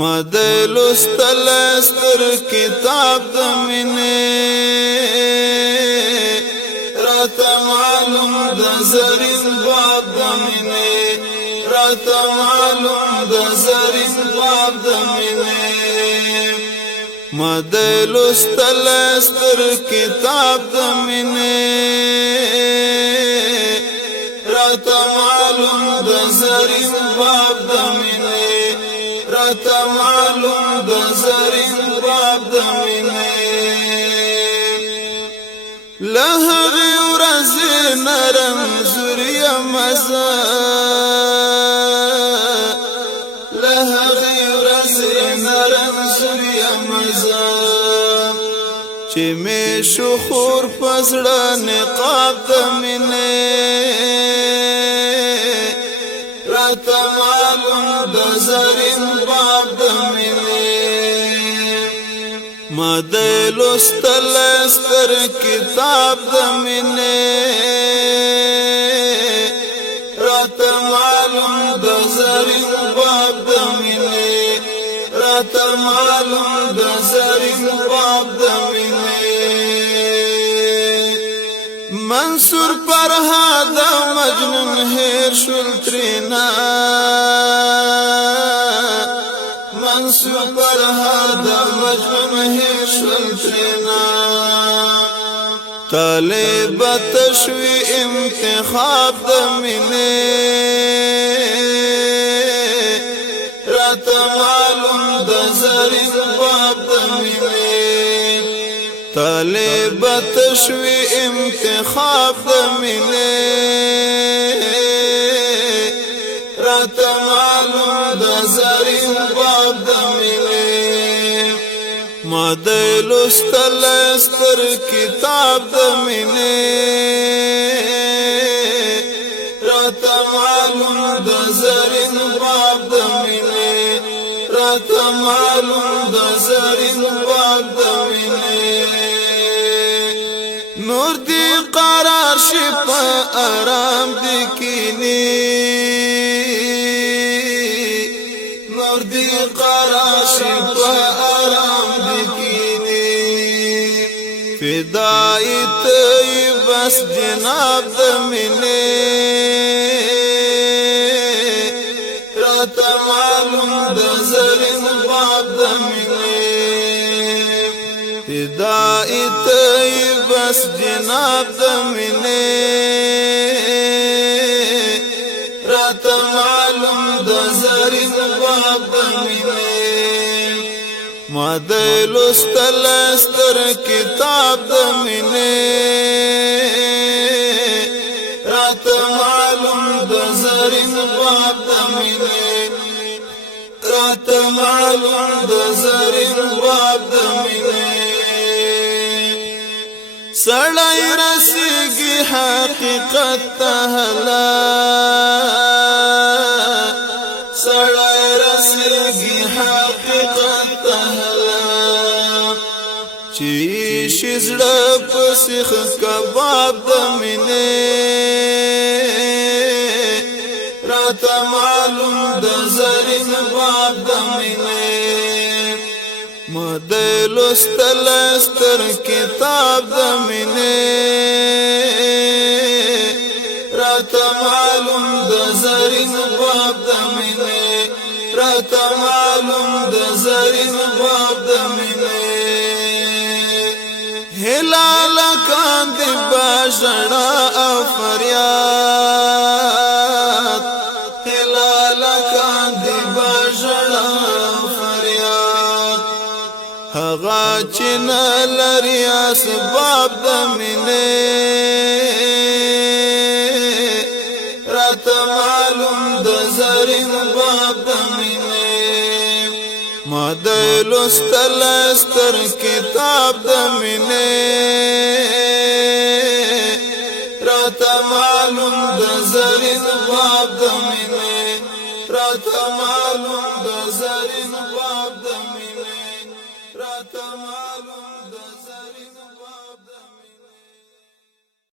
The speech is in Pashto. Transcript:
ما د لوستل ستر کتاب د مینې راته معلوم د زرین باب د مینې راته معلوم د زرین باب د مینې ما د لوستل ستر کتاب د مینې راته معلوم د زرین باب د مینې راته معلوم د زرین باب د مینې له هغې ورځې نرم زوریه مزه له هغې ورځې نرم زوریه مزه چې مې شو خور په زړه نقاب د مینې راته معلوم د زرین باب د مینې ما د لوستل ستر کتاب د مینې راته معلوم د زرین باب د مینې راته معلوم د زرین باب د مینې منصور فرهاد مجنون هیر شول ترینا منصور فرهاد مجنون هیر شول ترینا طالب تشوی انتخاب د مینې راته معلوم د زرین باب د مینې طالب تشوی انتخاب د مینې راته معلوم د زرین باب د مینې ما د لوستل ستر کتاب د مینې راته معلوم د زرین باب د مینې راته معلوم د زرین باب د مینې نور دی قرار شي په آرام دی کینی نور دی قرار شي په آرام دی کینی فدای ته بس جناب د مینې راته معلوم د زرین باب د مینې فدای ته بس جناب د مینې راته معلوم د زرین باب د مینې ما د لوستل ستر کتاب د مینې راته معلوم د زرین باب د مینې راته معلوم د زرین باب د مینې سړی رسیږي حقیقت ته هلا سړی رسیږي حقیقت ته هلا چې شي زړه په سیخ کباب د مینې راته معلوم د زرین باب د مینې ما د لوستل ستر کتاب د مینې راته معلوم د زرین باب د مینې راته معلوم د زرین باب د مینې هلال کاندې بژړا او فریاد هلال کاندې بژړا او فریاد هغه چې نه لري اسباب د مینې راته معلوم د زرین باب د مینې ما د لوستل ستر کتاب د مینې راته معلوم د زرین باب د مینې راته معلوم د زرین